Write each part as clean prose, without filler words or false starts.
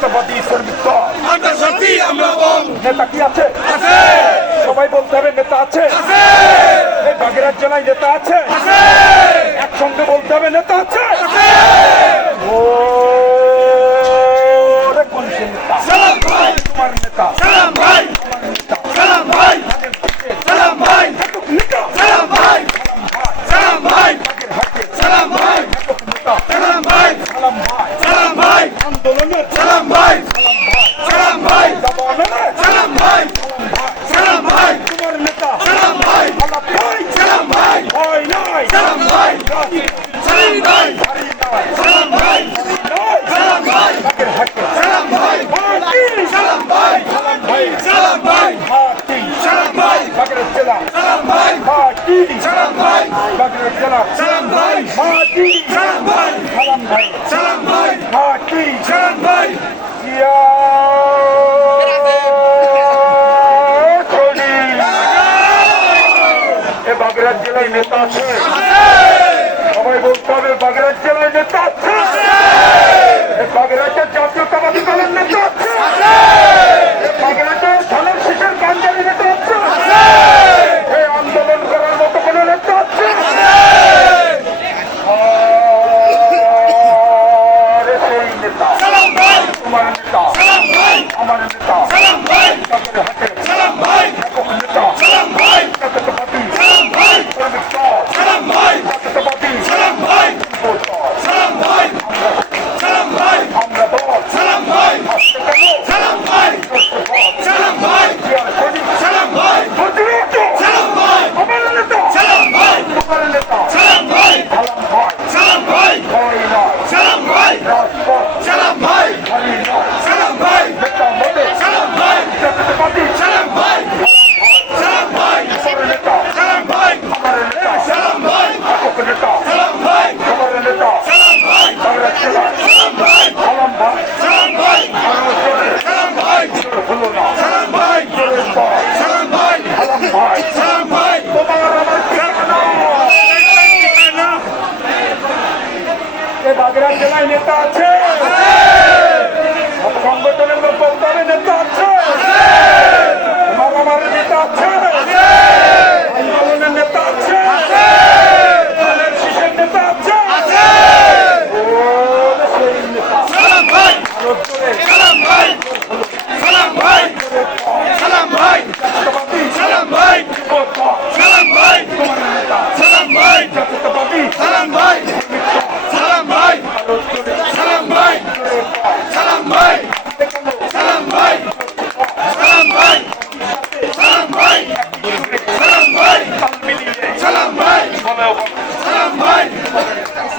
জাতীয়তাবাদী শ্রমিক দল আন্তর্জাতিক আমরা বল নেতা কি আছে? সবাই বলতে হবে নেতা আছে। এই বাগেরহাট জেলায় নেতা আছে। একসঙ্গে বলতে হবে নেতা আছে। ও রে কোন নেতা? তোমার নেতা। সালাম ভাই, সালাম ভাই, সালাম ভাই, নেতা সালাম ভাই, সালাম ভাই, সালাম ভাই, সালাম ভাই, সালাম ভাই সালাম ভাই, আন্দোলনের সালাম ভাই, সালাম ভাই, দাবাননের সালাম ভাই, সালাম ভাই, তোমার নেতা সালাম ভাই, আলাপ ভাই সালাম ভাই, হয় নাই সালাম ভাই, সালাম ভাই, হারি নাই সালাম ভাই, নাই সালাম ভাই, বাগেরহাটে সালাম ভাই, পার্টি সালাম ভাই, ভাই সালাম ভাই, পার্টি সালাম ভাই, বাগেরহাট জেলা সালাম ভাই, পার্টি সালাম ভাই, বাগেরহাট জেলা সালাম ভাই, পার্টি সালাম ভাই, সালাম ভাই সালাম ভাই, পার্টি সালাম ভাই, জিয়া করি এ বাগেরহাট জেলায় নেতা আছে। সবাই বলতে হবে বাগেরহাট জেলায় নেতা আছে। এ বাগেরহাটের জাতীয়তাবাদী দলের নেতা আছে। এ বাগেরহাটের ধানের শীষের কান্ডারি নেতা আছে। এই আন্দোলন করার মতো কোনো নেতা আছে। আরে সেই নেতা সালাম ভাই, তোমার নেতা সালাম ভাই, আমার নেতা সালাম ভাই, বাগেরহাটের সালাম ভাই, একক নেতা সালাম ভাই, জাতীয়তাবাদী সালাম ভাই, শ্রমিক দল সালাম ভাই, জাতীয়তাবাদী সালাম ভাই, যুব দল সালাম ভাই, সালাম ভাই, আমরা দল সালাম ভাই, আসতে কেন সালাম ভাই, সালাম ভাই, জিয়ার করি সালাম ভাই, প্রতিরোধ সালাম ভাই, আমার নেতা সালাম ভাই, তোমার নেতা সালাম ভাই, সালাম ভাই সালাম ভাই, হয় নয় সালাম ভাই, রাজপথ সালাম ভাই, খালি নয় সালাম ভাই, নেতা মতে সালাম ভাই, জাতীয়তাবাদী সালাম ভাই, সালাম ভাই, আমার নেতা সালাম ভাই, আমার নেতা সালাম ভাই, একক নেতা সালাম ভাই, আমার নেতা সালাম ভাই, বাংলা জেলা সালাম ভাই, সালাম ভাই সালাম ভাই, সালাম ভাই, হলো না সালাম ভাই, জোরের দল সালাম ভাই, সালাম ভাই সালাম ভাই, তোমার আমার ঠিকানা এ বাগেরহাট জেলায় নেতা আছে। সব সংগঠনের লোক বলতে হবে নেতা আছে। মারামারি নেতা আছে। আন্দোলনের নেতা আছে। ধানের শীষের নেতা আছে। ও সেই নেতা সালাম ভাই, আরো জোরে সালাম ভাই, সালাম ভাই, সালাম ভাই, জাতীয়তাবাদী সালাম ভাই, যুব দল সালাম ভাই, তোমার নেতা সালাম ভাই, জাতীয়তাবাদী সালাম ভাই, সালাম ভাই, আরো জোরে সালাম ভাই, সালাম ভাই, সালাম ভাই, সালাম ভাই, সালাম ভাই, সালাম ভাই, তাল মিলিয়ে সালাম ভাই, বলেও বলে সালাম ভাই,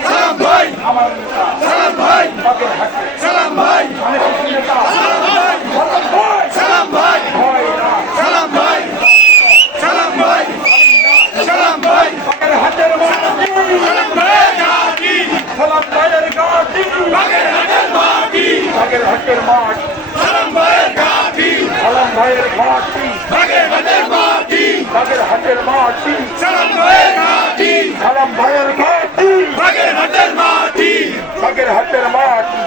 সালাম ভাই, আমার নেতা সালাম ভাই, বাগেরহাটে সালাম ভাই, ধানের শীষের নেতা সালাম ভাই, সালাম ভাই সালাম ভাই, হয় না সালাম ভাই, সালাম ভাই, সালাম ভাই, বাগেরহাটের মাটি সালাম ভাই, গাড়ি, সালাম ভাইয়ের গাড়ি বাগেরহাটের মাটি, বাগেরহাটের মাঠ সালাম ভাইয়ের গাড়ি, সালাম ভাইয়ের মাটি বাগেরহাটের মাটি, বাগেরহাটের মাটি সালাম ভাইয়ের গাড়ি, সালাম ভাইয়ের ঘাটি বাগেরহাটের মাটি, বাগেরহাটের মাটি